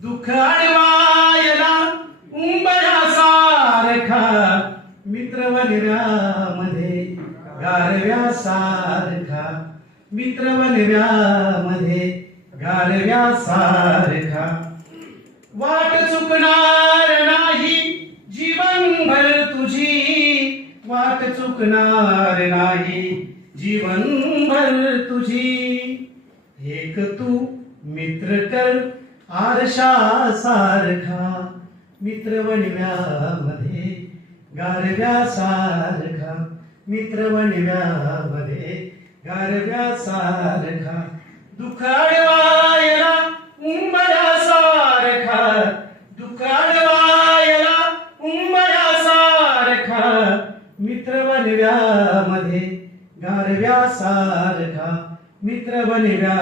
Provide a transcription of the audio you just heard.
दुःख अडवायला उंबऱ्यासारखा मित्र वनव्यामध्ये गारव्यासारखा मित्र वनव्यामध्ये गारव्यासारखा वाट चुकणार नाही जीवनभर तुझी वाट चुकणार नाही जीवनभर तुझी एक तू मित्र कर आरशासारखा मित्र वणव्यामध्ये गारव्यासारखा मित्र वणव्यामध्ये गारव्यासारखा दुःख अडवायला उंबऱ्यासारखा दुःख अडवायला उंबऱ्यासारखा मित्र वणव्यामध्ये गारव्यासारखा मित्र वणव्या